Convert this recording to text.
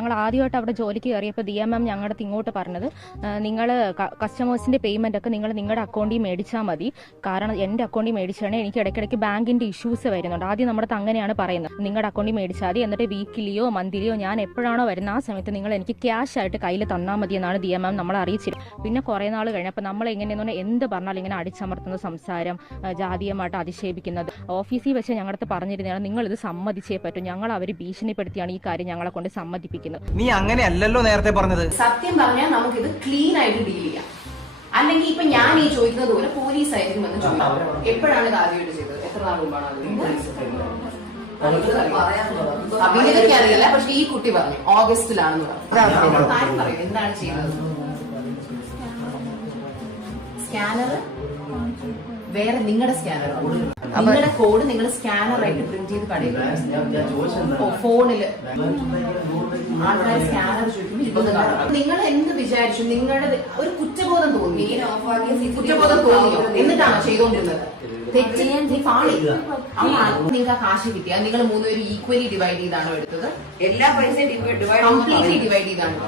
ഞങ്ങൾ ആദ്യമായിട്ട് അവിടെ ജോലിക്ക് കയറിയപ്പോൾ DMM ഞങ്ങളുടെ അടുത്ത് ഇങ്ങോട്ട് പറഞ്ഞത്, നിങ്ങൾ കസ്റ്റമേഴ്സിന്റെ പേയ്മെന്റ് ഒക്കെ നിങ്ങൾ നിങ്ങളുടെ അക്കൗണ്ടിൽ മേടിച്ചാൽ മതി, കാരണം എൻ്റെ അക്കൗണ്ടിൽ മേടിച്ചാൽ എനിക്ക് ഇടയ്ക്കിടയ്ക്ക് ബാങ്കിന്റെ ഇഷ്യൂസ് വരുന്നുണ്ട്. ആദ്യം നമ്മുടെ അടുത്ത് അങ്ങനെയാണ് പറയുന്നത്, നിങ്ങളുടെ അക്കൗണ്ടിൽ മേടിച്ചാൽ മതി, എന്നിട്ട് വീക്കിലിയോ മന്ത്ലിയോ ഞാൻ എപ്പോഴാണോ വരുന്നത് ആ സമയത്ത് നിങ്ങൾ എനിക്ക് ക്യാഷ് ആയിട്ട് കയ്യിൽ തന്നാൽ മതി എന്നാണ് DMM നമ്മളെ അറിയിച്ചിരുന്നത്. പിന്നെ കുറേ നാൾ കഴിഞ്ഞപ്പോൾ നമ്മൾ എങ്ങനെയെന്ന് പറഞ്ഞാൽ എന്ത് പറഞ്ഞാലും ഇങ്ങനെ അടിച്ചമർത്തുന്ന സംസാരം, ജാതീയമായിട്ട് അധിക്ഷേപിക്കുന്നത്. ഓഫീസിൽ വെച്ച് ഞങ്ങളുടെ അടുത്ത് പറഞ്ഞിരുന്നതാണ്, നിങ്ങൾ ഇത് സമ്മതിച്ചേ പറ്റും, ഞങ്ങൾ അവർ ഭീഷണിപ്പെടുത്തിയാണ് ഈ കാര്യം ഞങ്ങളെ കൊണ്ട് സമ്മതിപ്പിക്കുന്നത്. നീ അങ്ങനെയല്ലല്ലോ നേരത്തെ പറഞ്ഞത്. സത്യം പറഞ്ഞാൽ നമുക്കിത് ക്ലീൻ ആയിട്ട് ഡീൽ ചെയ്യാം. അല്ലെങ്കിൽ ഇപ്പൊ ഞാൻ ഈ ചോദിക്കുന്നത് പോലെ പോലീസ് ആയിരിക്കും എന്ന് ചോദിക്കാം. എപ്പോഴാണ് ഇത് ആദ്യമായിട്ട് ചെയ്തത്? എത്ര നാൾ മുമ്പാണ് അഭിനേതൊക്കെ അറിയില്ല, പക്ഷെ ഈ കുട്ടി പറഞ്ഞു ഓഗസ്റ്റിലാണെന്ന് പറഞ്ഞു. കാര്യം പറയും എന്താണ് ചെയ്തത്? സ്കാനർ വേറെ, നിങ്ങളുടെ സ്കാനർ, നിങ്ങളുടെ കോഡ് നിങ്ങൾ സ്കാനറായിട്ട് പ്രിന്റ് ചെയ്ത് കടയിൽ ഫോണില് ആൾക്കാർ സ്കാനർ ചോദിക്കുമ്പോൾ നിങ്ങൾ എന്ത് വിചാരിച്ചു? നിങ്ങളുടെ ഒരു കുറ്റബോധം തോന്നി, കുറ്റബോധം തോന്നിയോ? എന്നിട്ടാണോ ചെയ്തുകൊണ്ടിരുന്നത്? തെറ്റ് പാളി. നിങ്ങൾക്ക് ആ കാശ് കിട്ടിയാൽ നിങ്ങൾ 3 പേര് ഈക്വലി ഡിവൈഡ് ചെയ്താണോ എടുത്തത്? എല്ലാ പൈസയും കംപ്ലീറ്റ്ലി ഡിവൈഡ് ചെയ്താണ്.